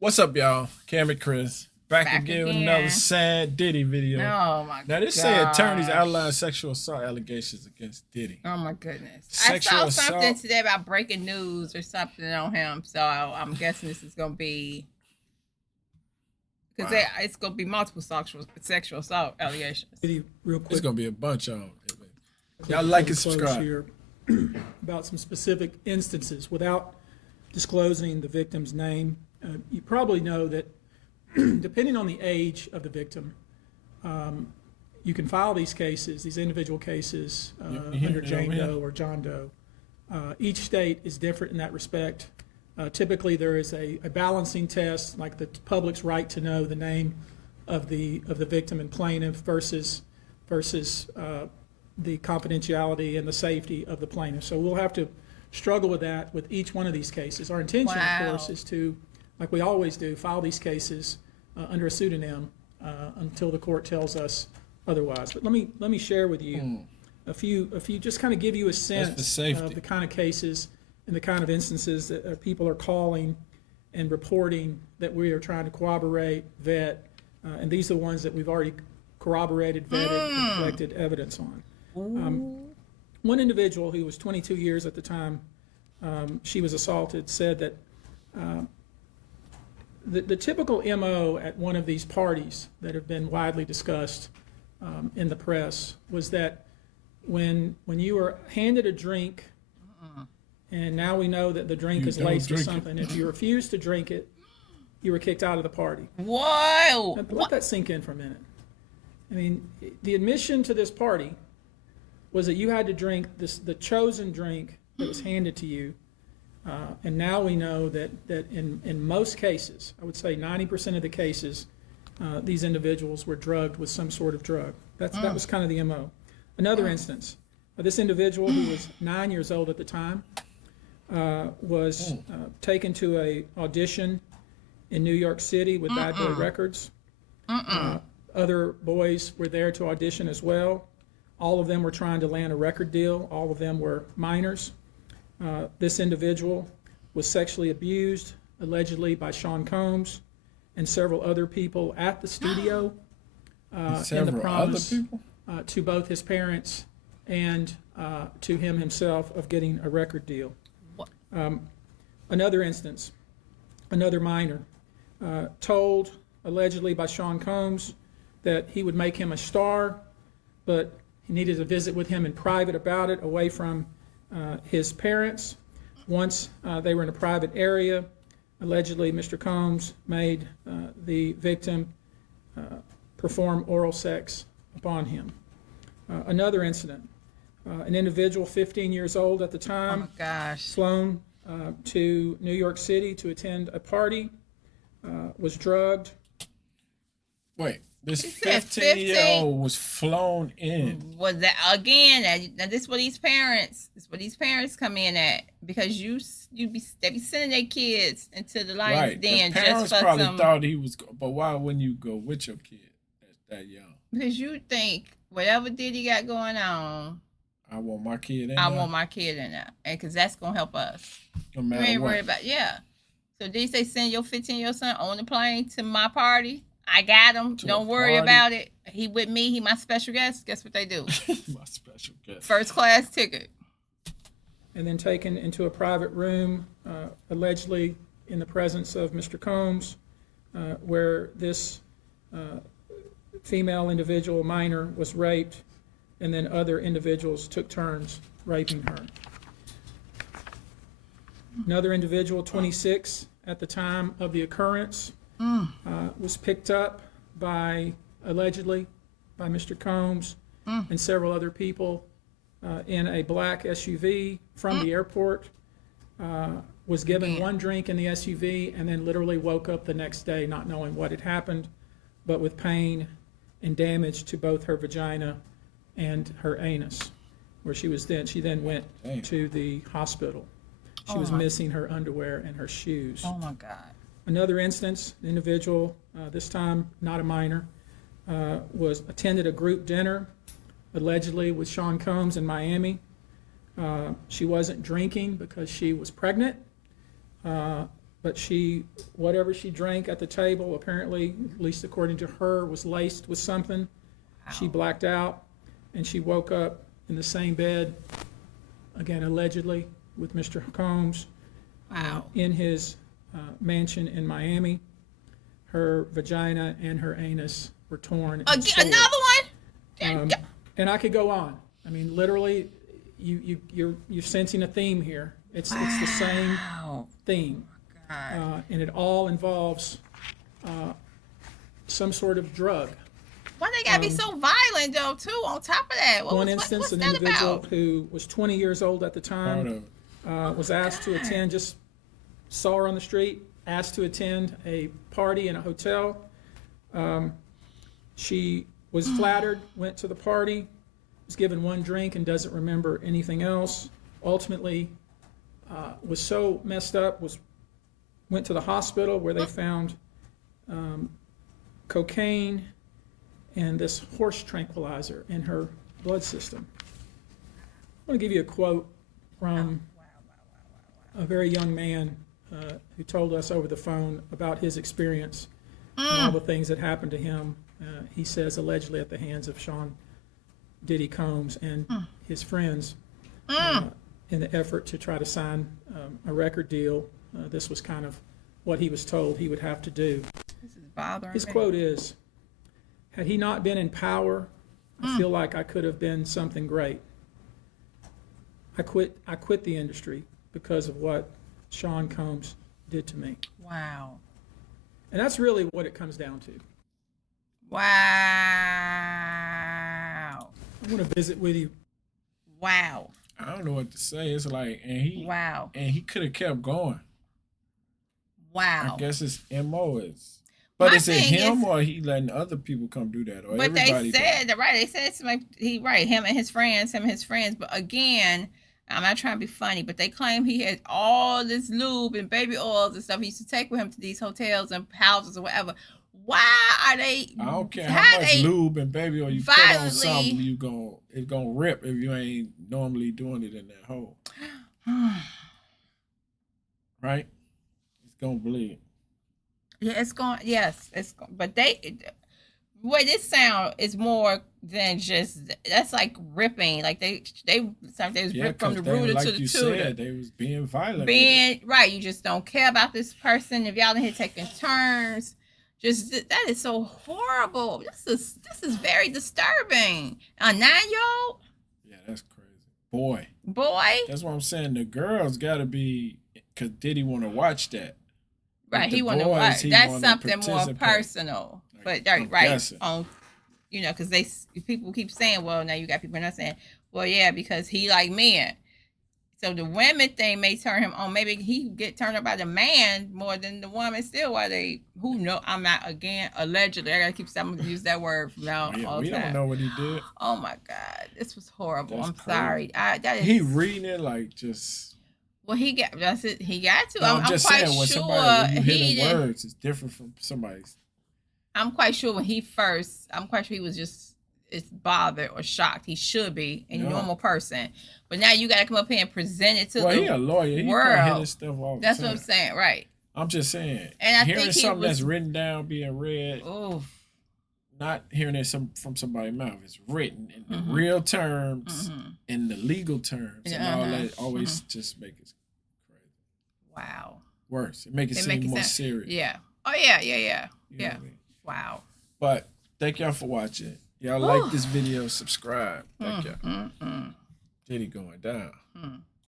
What's up, y'all? Cam and Cris back Back again with another again. sad Diddy video. Oh my Now, they say attorneys outline gosh. sexual assault allegations against Diddy. Oh my goodness. I Sexual saw something assault. today about breaking news or something on him. So I'm guessing this is going to be, because Wow. it's going to be multiple sexual assault allegations. Real quick, It's gonna be a bunch of them. Y'all like and subscribe. here about some specific instances without disclosing the victim's name. You probably know that depending on the age of the victim, you can file these cases, these individual cases under Jane Doe or John Doe. Each state is different in that respect. Typically, there is a balancing test, like the public's right to know the name of the victim and plaintiff versus the confidentiality and the safety of the plaintiff. So we'll have to struggle with that with each one of these cases. Our intention, Wow. of course, is to, like we always do, file these cases under a pseudonym until the court tells us otherwise. But let me share with you a few, just kind of give you a sense of the kind of cases and the kind of instances that people are calling and reporting that we are trying to corroborate, vet, and these are the ones that we've already corroborated, vetted, and collected evidence on. One individual who was 22 years at the time she was assaulted said that the typical MO at one of these parties that have been widely discussed in the press was that when you were handed a drink, and now we know that the drink is laced with something, if you refused to drink it, you were kicked out of the party. Whoa! Let that sink in for a minute. I mean, the admission to this party was that you had to drink the chosen drink that was handed to you. And now we know that in most cases, I would say 90% of the cases, these individuals were drugged with some sort of drug. That was kind of the MO. Another instance, this individual who was 9 years old at the time was taken to a audition in New York City with Bad Boy Records. Other boys were there to audition as well. All of them were trying to land a record deal. All of them were minors. This individual was sexually abused, allegedly by Sean Combs and several other people at the studio in the promise to both his parents and to him himself of getting a record deal. Another instance, another minor, told allegedly by Sean Combs that he would make him a star, but he needed to visit with him in private about it, away from his parents. Once they were in a private area, allegedly Mr. Combs made the victim perform oral sex upon him. Another incident, an individual 15 years old at the time, flown to New York City to attend a party, was drugged. Wait, this 15-year-old was flown in. Was that again? Now this is what these parents. This is what these parents come in at, because they be sending their kids into the lion's den. The parents just for probably some, thought he was, but why wouldn't you go with your kid that young? because you think whatever Diddy got going on, I want my kid in. I want my kid in there, and because that's gonna help us. No You matter ain't what. worried about So did they say send your 15-year-old son on the plane to my party? I got him. To Don't a worry party? about it. He with me. He my special guest. Guess what they do? My special guest. First class ticket. And then taken into a private room, allegedly in the presence of Mr. Combs, where this female individual, minor, was raped, and then other individuals took turns raping her. Another individual, 26 at the time of the occurrence, was picked up allegedly by Mr. Combs and several other people in a black SUV from the airport, was given one drink in the SUV, and then literally woke up the next day not knowing what had happened, but with pain and damage to both her vagina and her anus, where she then went to the hospital. She was missing her underwear and her shoes. Oh my God. Another instance, an individual, this time not a minor, attended a group dinner, allegedly with Sean Combs in Miami. She wasn't drinking because she was pregnant. but whatever she drank at the table, apparently, at least according to her, was laced with something. Wow. She blacked out, and she woke up in the same bed, again, allegedly, with Mr. Combs. Wow. In his mansion in Miami. Her vagina and her anus were torn. And Again, another one? and I could go on. I mean, literally, you're sensing a theme here. It's the same theme, and it all involves some sort of drug. Why they gotta be so violent though? Too on top of that, One instance, what's an that individual about? who was 20 years old at the time was asked to attend. Just saw her on the street. Asked to attend a party in a hotel. She was flattered. Went to the party. Was given one drink and doesn't remember anything else. Ultimately, was so messed up. Went to the hospital where they found cocaine and this horse tranquilizer in her blood system. I want to give you a quote from a very young man who told us over the phone about his experience and all the things that happened to him. He says allegedly at the hands of Sean Diddy Combs and his friends in the effort to try to sign a record deal. This was kind of what he was told he would have to do. This is bothering His me. quote is, "Had he not been in power, I feel like I could have been something great. I quit the industry because of what Sean Combs did to me." Wow. And that's really what it comes down to. Wow. I want to visit with you. Wow. I don't know what to say. It's like, and he could have kept going. Wow. I guess his MO is. But My is it thing him is- or he letting other people come do that? Or But they everybody said that, right? They said something like him and his friends. But again, I'm not trying to be funny, but they claim he had all this lube and baby oils and stuff he used to take with him to these hotels and houses or whatever. Why are they? I don't care how much they lube and baby oil you put on violently- something, it's gonna rip if you ain't normally doing it in that hole. Right? It's gonna bleed. Yeah, it's going. Yes, it's going. But the way this sound is more than just. That's like ripping. Like they was Yeah, ripped from the 'cause they, rooter like to the you tutor. said, they was being violent. with it. Being right, you just don't care about this person. If y'all in here taking turns, just that is so horrible. This is very disturbing. A 9-year-old Yeah, that's crazy. Boy, boy, that's what I'm saying. The girls gotta be, cause Diddy want to watch that. right? With the He want to boys, watch. he That's wanna something more participate. personal. Like, But I'm right guessing. on, because people keep saying, well, now you got people not saying, well, yeah, because he like men. So the women thing may turn him on. Maybe he get turned on by the man more than the woman. Still, who know? I'm not, again, allegedly. I gotta keep saying, I'm gonna use that word from now Yeah, all we the time. don't know what he did. Oh my God, this was horrible. That's I'm crazy. sorry. That is, He reading it like just. well, he got that's it. He got to. No, I'm just quite saying when sure somebody when you he hear the didn't. words, it's different from somebody's. I'm quite sure when he first. I'm quite sure he was just bothered or shocked. He should be a Yeah. normal person, but now you got to come up here and present it to Well, the he a lawyer. He world. probably hear this stuff all the That's time. what I'm saying, right? I'm just saying. And I hearing think he something was- that's written down, being read, Oh, not hearing it from somebody's mouth. It's written in the Mhm. real terms, Mhm. in the legal terms, and all Uh-huh. that. Always just make it crazy. wow. Worse. It make it It seem make it more sound- serious. Yeah. Oh yeah. You know Yeah. what I mean? Wow. But thank y'all for watching. Y'all Whew. like this video, subscribe. Thank y'all. Mm. Diddy going down. Mm.